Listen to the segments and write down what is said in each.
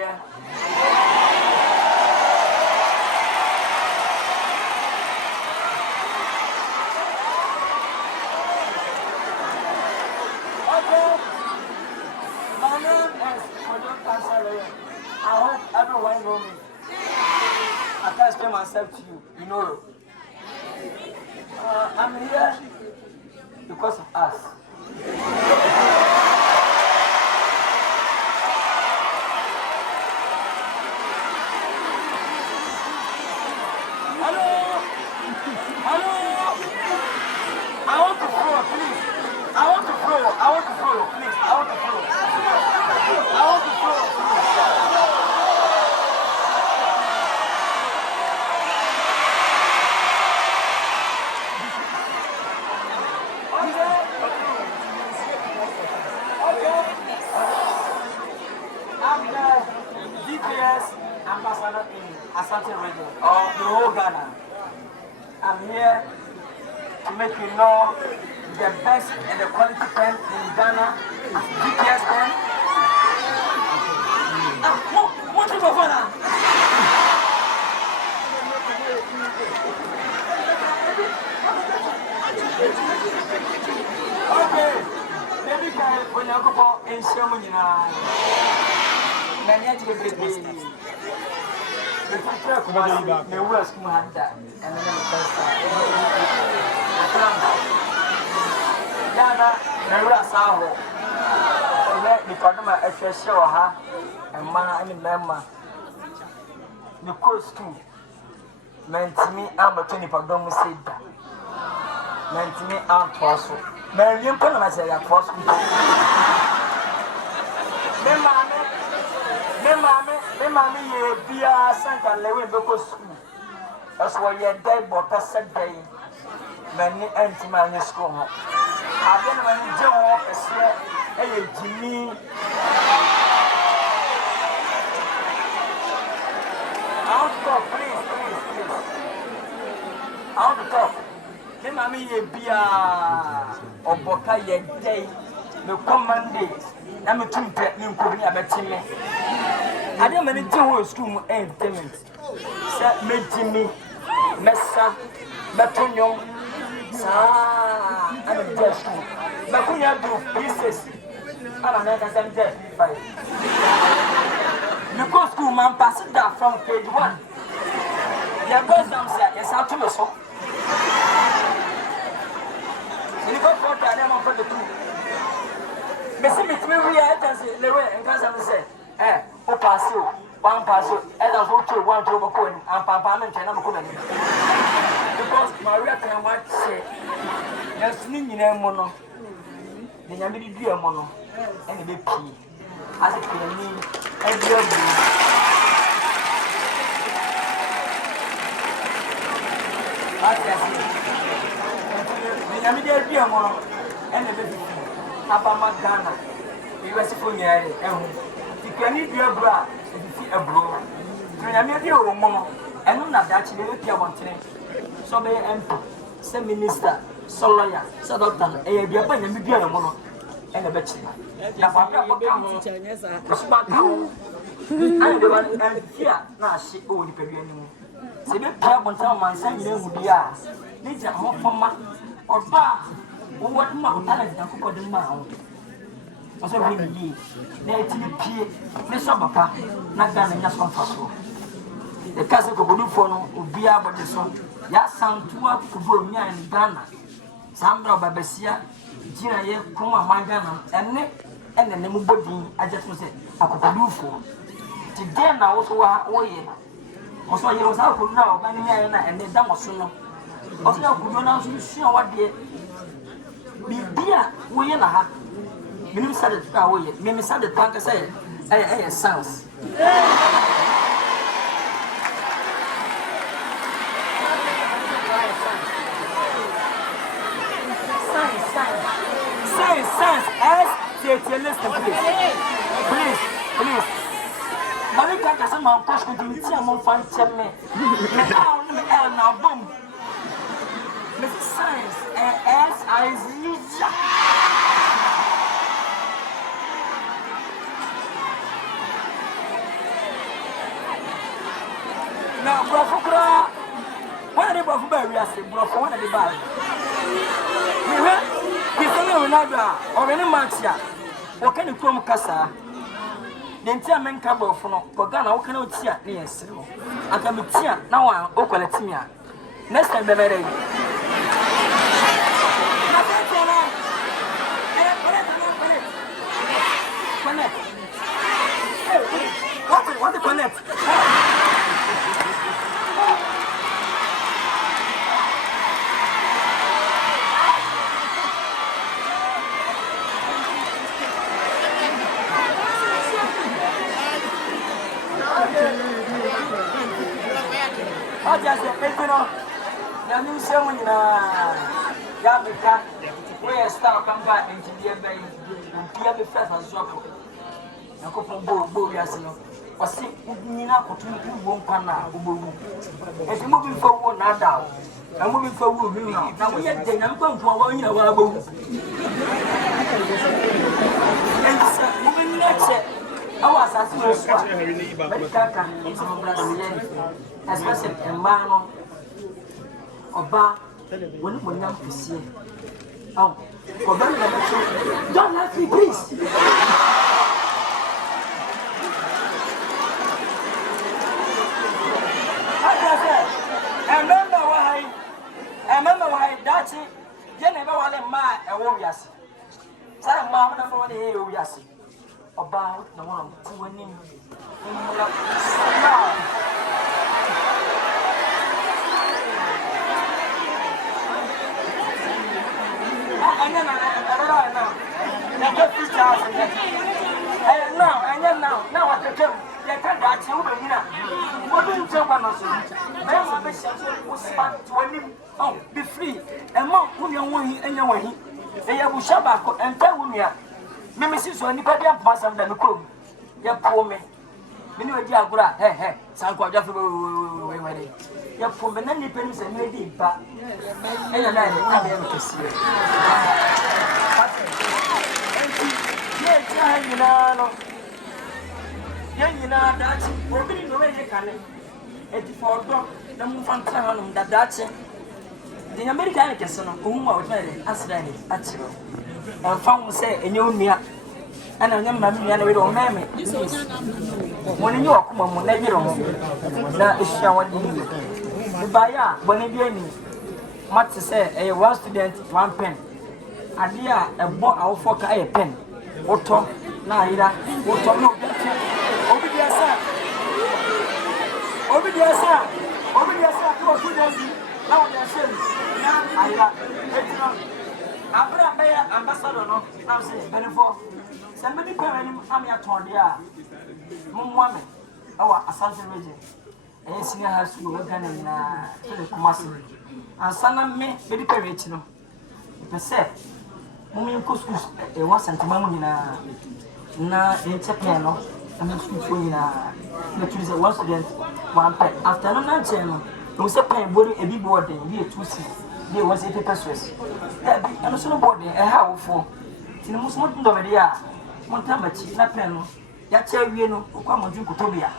here. Okay. My name is Kwadwo Nkansah. I hope everyone knows me. I can't explain myself to you. You know. I'm here because of us. Hello. I want to flow, please. I want to flow, please. I want to flow. I'm the DPS ambassador in Asante region of the whole Ghana. I'm here to make you know the best and the quality pen in Ghana is DPS pen. What you go for now? Okay. Maybe when you go in Shamuna, many the truck was the worst Muhanda, and then the first time. Ghana, Nara Sao, let me come to my show her and man and member. The course too meant to me, I'm a 20 for don't say that. Meant to me, I'm also. Mary, you put myself at first. Mammy, you be a Santa Lewin because school. That's why you're dead, but I said, many empty man in school. I've been when you do a sweat, hey, Jimmy. I want to talk, please. I want to talk. Then, Mammy, you be a Oboka, your day, no command days. I'm a two pet, you could be a better. I didn't manage to school entertainment. Set me Jimmy, Messa, Batonyon, I'm a dead school. But when you have pieces, I'm a man and dead. The go school man passed that from page 1. Your boys said, yes, I'll tell you so. You go for that, I'm for the two. Missing me, we are agency, Lilwin and Nkansah said. Who pass you? One pass you, and I go to one to Bokun and Papa and China Bokun. Because Maria can watch say, you're swinging a mono, the Yamidi dear mono, and the pea. As it can mean, and you're the Yamidi dear mono, and the baby. Papa Ghana, you were supposed to you need your bra, if you see a bro. You may be a woman, and not that you will be a one thing. So be MP, some minister, some lawyer, some doctor, a Japan and be a woman, and a bachelor. Now, I'm not going to I'm the one and here, now she owed the pavilion. See, the carbon town man saying you would be asked. These are more for ma or bar. What more talent than cook the mouth? Also, we need the Mr. Papa, not done in just one for the castle of Budufono would be about the son. That sound too up to go near in Ghana. Sambra Babesia, Gina, Kuma, Magana, and the name of body. I just was it. I could do for. Today, now also, also, you was out to know, and the dam was soon. Also, I could not sure what the beer we in a hat. Minimum said it away. Mimi said the tank said, sounds. Science, as the listen, please. Malika doesn't want to push with me. I'm fine. Tell me. Now, boom. Mrs. Science, S-I-Z. Now, Brofukra, one of the Brofuba, I say, Brofu, one of the bad. He's only another or any mansia. What can you come, Cassa? The entire men cabo from Pogana, what can you see at near Silo? I can be tia now, I'm Okalatimia. Next time, the very. Connect. What the connect? I just said, you know, the new seminar, Yamika, where start come back into the bay, and Pierre the Fat as well. A couple of Boyasino, or see, Nina, or 2 won't come now. If you're moving forward, not down. I'm moving forward now. Now we are then I'm going to a 1 year. And moving next. I was asking especially a man of bar when we are to see. Oh, for don't let me, please. I remember why that's it. You never want a man and warriors. Some mamma for the areas. About the one to winning. Now I can tell you can't you what do you tell one of them? Oh, be free. And more who you want and your way. They have Shabako and tell me. Mrs. Anybody up for some of the crew. You poor me. Many of you are good. Hey, some quadruple. You poor me, any pennies and lady, but I am to see it. Yes, you know, that's working the way you can. 84 o'clock, the move on town, that's it. The American person whom I was married, as I did, and found say a new near. And I never married on mammy. When you are come on, that is showered in you. The buyer, when you gave me, much to say, a one student, 1 pen. A dear, a boy, our folk, a pen. What talk, Naida, what talk, no, over there, sir. Over there, sir. Over there, sir. Come on, now they're saying, I'm ambassador, no, I'm saying, benefit. Somebody parent, I'm your Tordia. Woman, our assumption region. A senior high school working in Kumasi. And son me, very parent, no. If I say, Mummy Couscous, a one sentiment na piano, and then school in the Tuesday, 1 student, 1 pen. After no channel, there was a pen boarding a big boarding, be a 2 seats. There was a paper stress. That be an also boarding, a how for. In the most modern Domedia, Montamachi, La Peno, Yacha Vieno, Okama Jukotobia.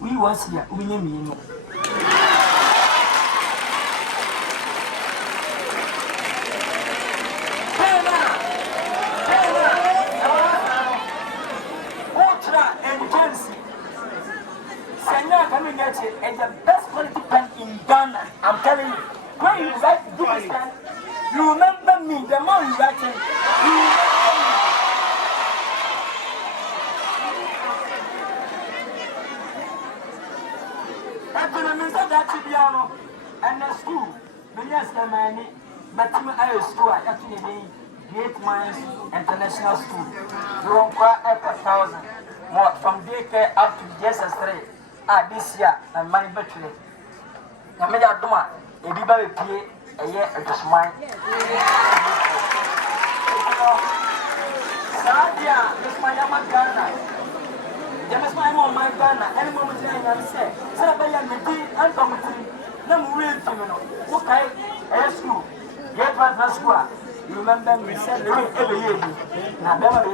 We was here, we name me. And the best quality pen in Ghana, I'm telling you. When you write good pen, you remember me. The more you write it, you remember me. And to the minister that piano and the school, many as the money, but I school at the Great Minds International School. You won't cry up 1,000 more from daycare up to just as 3. This year and manufacturing. I made a doma, a baby pay a year at the smile. Sadia, this my Yama Ghana. There is my mom, my Ghana, any moment I say, Sabaya, and Committee, no real criminal. Okay, a school, get my school. You remember me said every year. Now, never be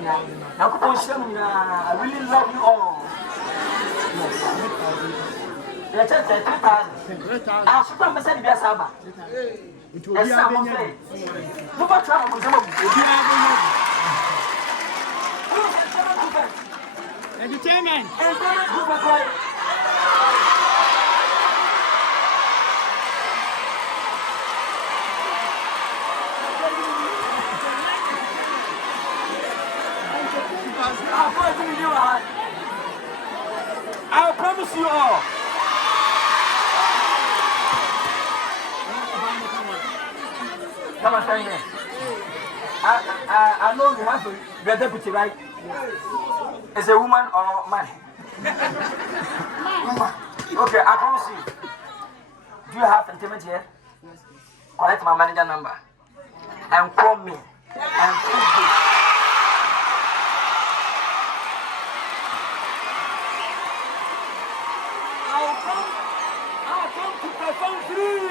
now, I really love you all. The church 3,000. I should come and say, yes, Abba. Yes, someone say, no more trouble. Entertainment. I promise you all. Come on, stand here. I know you have the deputy, right? Is a woman or man? Woman. Okay, I promise you. Do you have intimate here? Collect my manager number and call me and please do. I'll come to perform free.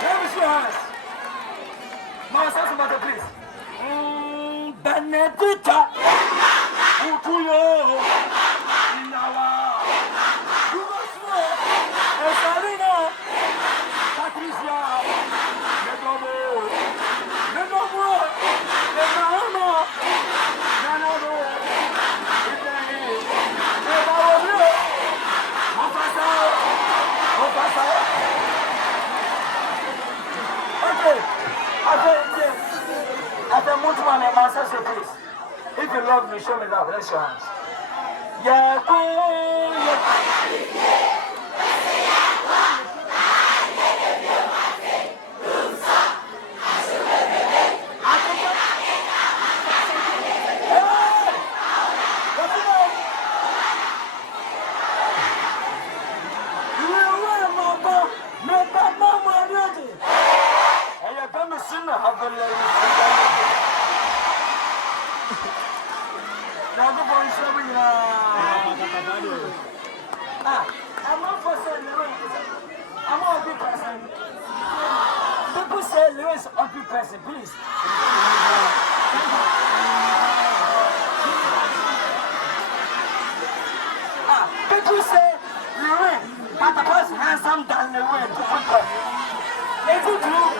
Let me see your hands. Mama, say something, please. Benedicta, Utuyo, Inawa, Umasno, Esalina, Patricia, Nedomo, Nenahama, Nanado, Ibrahim, Nebawo, Mofasa. Okay, after Mutuman and Master, please. If you love me, show me love. Raise your hands. Yeah, I'm not for saying I'm not a big person. People say Lilwin is a big person, please. People say Lilwin, but the person handsome than Lilwin. Is it true?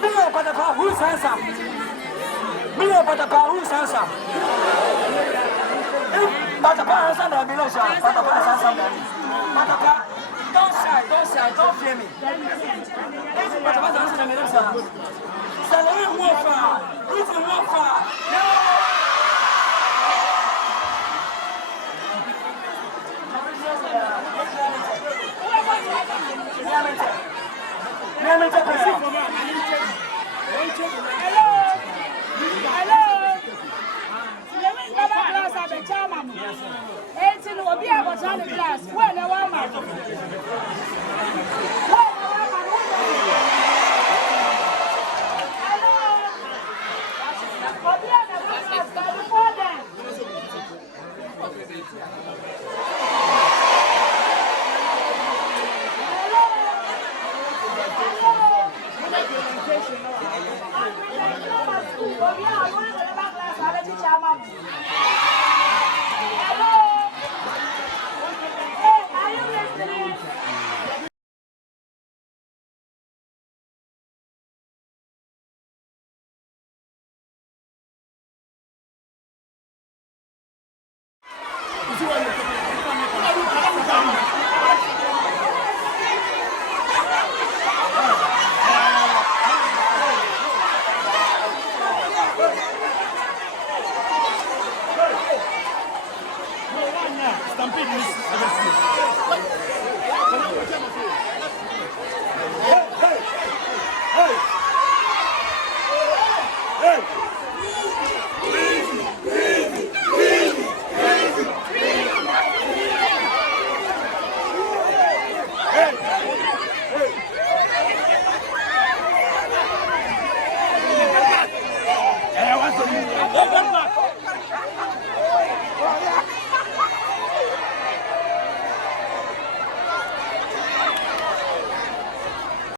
Million but the person who's handsome. Million but the person who's handsome. Patapa, don't shy, don't fear me. Stampede